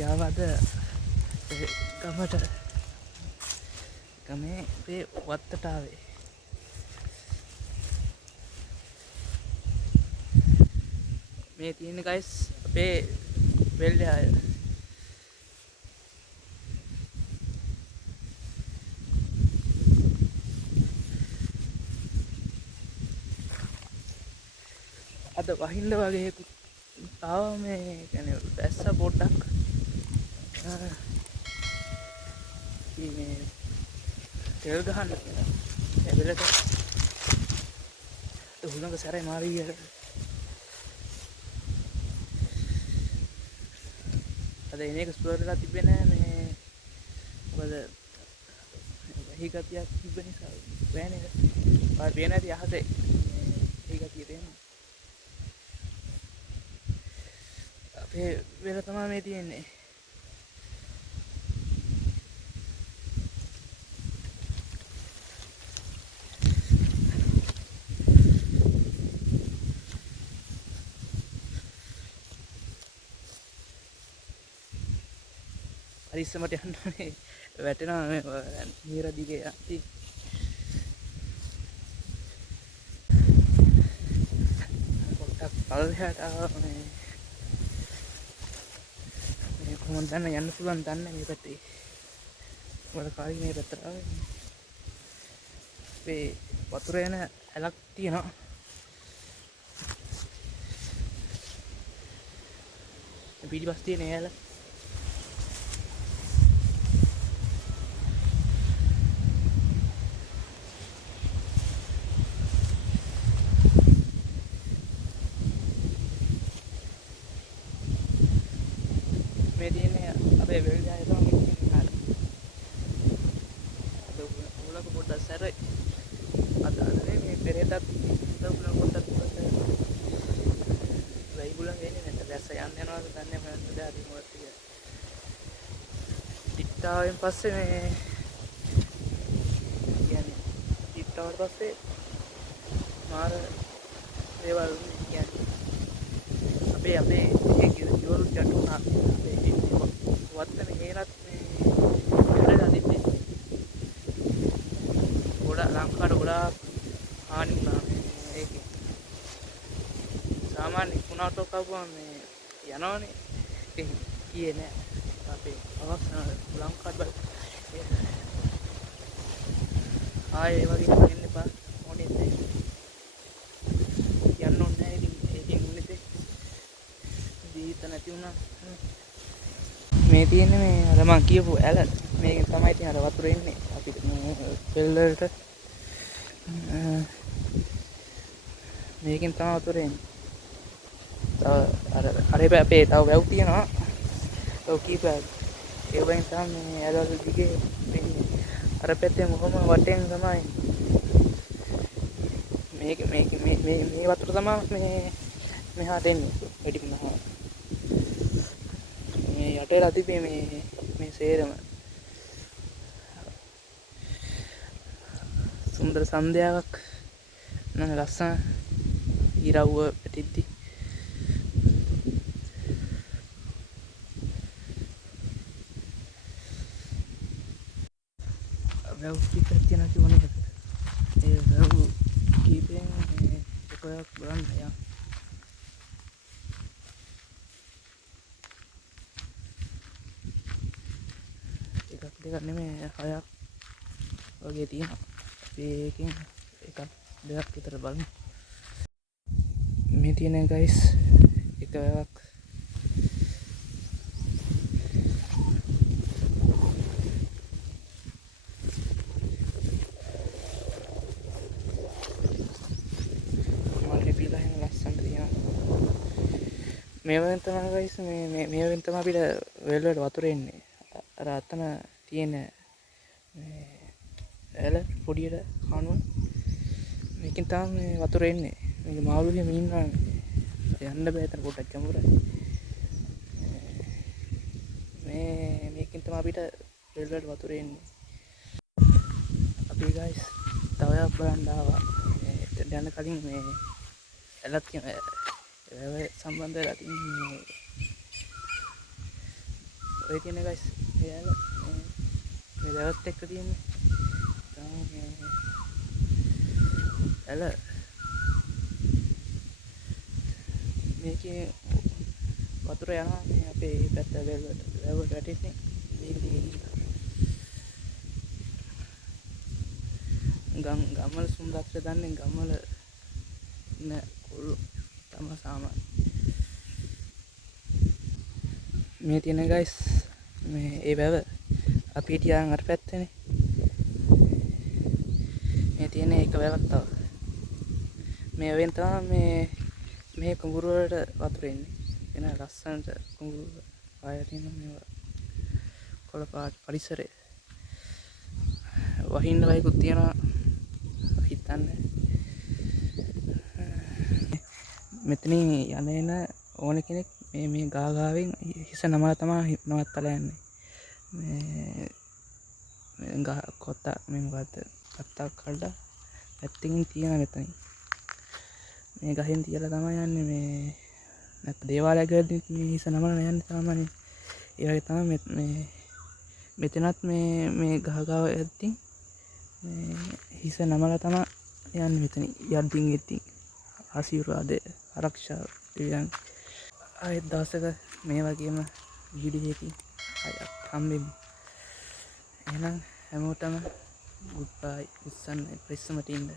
පියාවද ගමට ගමේ අපේ වත්තට ආවේ. මේ තියෙන ගයිස් අපේ වෙල්යාය. අද වහින්න වගේ ආව මේ කියන්නේ වැස්ස පොඩ්ඩක් මේ තෙල් ගහන්න එබලට උලංග සැරේ මාවී අද එන එක ස්ප්ලෝර් වෙලා තිබෙන්නේ මේ මොකද වෙහි ගතියක් තිබෙන නිසා වෑන් එක පාර පේන ඇති අහසේ වෙහි ගතිය තියෙනවා. අපේ වෙල තමයි මේ තියෙන්නේ. පරිස්සමට යන්න ඕනේ. වැටෙනවා මේ නීර දිගේ යති. පොඩ්ඩක් පල්ලෙහාට ආවා මේ කොහොමද දන්න යන්න පුළුවන් දන්නේ මේ පැත්තේ. වල කාලේ මේ පැත්තට ආවේ. මේ වතුර යන ඇලක් තියෙනවා. පිටිපස්ස තියෙන ඇල මේ තියෙන්නේ අපේ වෙල්යාය තමයි තියෙන්නේ. අද උලක පොඩ්ඩක් සැරයි. අද මේ පෙරේතත් උලක පොඩ්ඩක් වෙයි බුලන් එන්නේ නැත්නම් දැස්ස යන්න යනවාද දන්නේ නැහැ. මම දැන් මොකක්ද කියලා. ටිට්ටාවෙන් පස්සේ මේ කියන්නේ ටිට්ටාවට පස්සේ මාර දේවල් කියන්නේ අපේ ඒක ඉවරු ජටුනා අපේ වත්තන හේනත් මේ ඉවරලා තිබ්බේ. ගොඩක් ලංකාවට ගොඩාක් හානි වුණා මේකේ. සාමාන්‍ය කුණාටෝ කවුවා මේ යනවනේ. ඒක කියේ නෑ. අපේ අවස්ථාව ලංකාවට බල ආයේ වගේ වෙන්න එපා. ඕනේ නැහැ. යන්න ඕනේ නැහැ. ඉතින් උනේ ජීවිත නැති වුණා. මේ තියෙන්නේ මේ අර මං කියපු ඇල මේකෙන් තමයි ඉතින් අර වතුර එන්නේ අපිට මේ පෙල් වලට මේකෙන් තමයි වතුර එන්නේ. තව අර අපේ තව වැව් තියෙනවා. ඔව් කීපයක් ඒ වයින් තමයි මේ ඇලවල දිගේ වෙන්නේ. අර පැත්තේ මොකම වටෙන් තමයි මේ වතුර තමයි මේ මෙහාට එන්නේ. එඩි මහා මේ යටේලා තිබේ මේ සේරම සුන්දර සන්ධ්‍යාවක් නම් ලස්සන ඉරව්ව පැටිද්දි වැව් කීපයක් තියෙනවා කිව්වනේ. ඒ වැව් කීපෙන් එකක් බලන්න යා. දෙකක් නෙමෙයි 6ක් වගේ තියෙනවා. ඒකෙන් එකක් දෙකක් විතර බලමු. මේ තියෙන ගයිස් එක වැවක් මේවෙන් තමයි ගයිස් මේවෙන් තමයි අපිට වෙල් වලට වතුර එන්නේ. අර අතන තියෙන මේ ඇල පොඩියට කනුව මේකෙන් තමයි වතුර එන්නේ. මේක මාළු එහෙම ඉන්නවා. යන්න බෑ එතන පොඩ්ඩක් ගැඹුරයි. මේකෙන් තමයි අපිට වෙල් වලට වතුර එන්නේ. අපි ගයිස් තව එකක් බලන්න ආවා. යන්න කලින් මේ ඇලක් තියෙන සම්බන්ධ වෙලා තියෙන්නේ ඔය තියෙන ගයිස් එයාල මේ වැවත් එක්ක තියෙන්නේ ඇල මේකේ වතුර යනවා මේ අපේ පැත්ත වැවට වැටෙන්නේ මේක දිගේ ගම්වල සුන්දරත්වය දන්නේ ගම්වල ඉන්න කොල්ලෝ තමයි සාමාන්‍ය මේ තියෙන ගයිස් මේ ඒ වැව අපි හිටියන් අර පැත්තනේ මේ තියෙන එක වැවක් තව මේ වෙන් තමයි මේ කුඹුර වලට වතුර එන්නේ එන ලස්සනට කුඹුර ආය තියෙන මේවා කොළ පාට පරිසරය වහින්න වයිකුත් තියනවා හිතන්නේ මෙතනින් යන එන ඕන කෙනෙක් මේ ගාවෙන් හිස නමලා තමයි නවත්තලා යන්නේ මේ ගහ කොත්ත මේ මොකද්ද කත්තක් කඩලා පැත්තකින් තියන මෙතනින් මේ ගහෙන් තියලා තමයි යන්නේ මේ නැත්නම් දේවාලයක් ගිහින් මේ හිස නමලා යන්නේ සාමාන්‍යයෙන් ඒ වගේ තමයි මේ මෙතනත් මේ ගහ ගාව යද්දී මේ හිස නමලා තමයි යන්නේ මෙතන යද්දින් එද්දින් ආශිර්වාද ආරක්ෂාව දෙවියන් ආයෙත් දවසක මේ වගේම වීඩියෝකින් ආයෙත් හම්බෙමු එහෙනම් හැමෝටම ගුඩ් බයි උස්සන්න පරිස්සමට ඉන්න